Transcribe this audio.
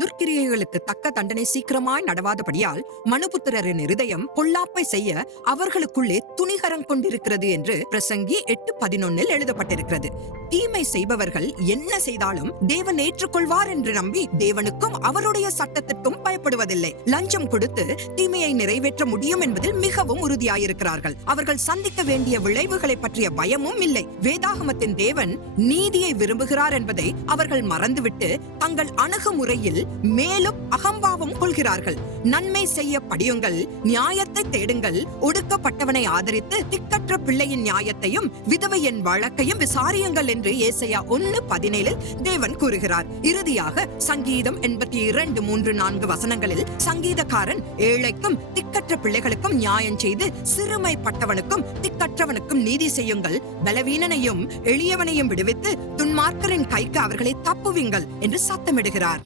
துர்க்கிரியைகளுக்கு தக்க தண்டனை சீக்கிரமாய் நடவாதபடியால் மனுபுத்திரரின் இருதயம் பொல்லாப்பை செய்ய அவர்களுக்குள்ளே துணிகரம் கொண்டிருக்கிறது என்று பிரசங்கி 8:11 எழுதப்பட்டிருக்கிறது. தீமை செய்பவர்கள் என்ன செய்தாலும் தேவன் ஏற்றுக்கொள்வார் என்று நம்பி தேவனுக்கும் அவருடைய சட்டத்திற்கும் பயப்படுவதில்லை. லஞ்சம் கொடுத்து தீமையை நிறைவேற்ற முடியும் என்பதில் மிகவும் உறுதியாயிருக்கிறார்கள். அவர்கள் சந்திக்க வேண்டிய விளைவுகளை பற்றிய பயமும் இல்லை. வேதாகமத்தின் தேவன் நீதியை விரும்புகிறார் என்பதை அவர்கள் மறந்துவிட்டு தங்கள் அணுகுமுறையில் மேலும் அகம்பாவம் கொள்கிறார்கள். நன்மை செய்ய படியுங்கள், நியாயத்தை தேடுங்கள், ஒடுக்கப்பட்டவனை ஆதரித்து திக்கற்ற பிள்ளையின் நியாயத்தையும் விதவையின் வழக்கையும் விசாரியுங்கள் என்று ஏசாயா 1:17 தேவன் கூறுகிறார். இறுதியாக சங்கீதம் 82:3-4 வசனங்களில் சங்கீதக்காரன் ஏழைக்கும் திக்கற்ற பிள்ளைகளுக்கும் நியாயம் செய்து சிறுமைப்பட்டவனுக்கும் திக்கற்றவனுக்கும் நீதி செய்யுங்கள், பலவீனனையும் எளியவனையும் விடுவித்து துன்மார்க்கரின் கைக்கு அவர்களை தப்புவீங்கள் என்று சத்தமிடுகிறார்.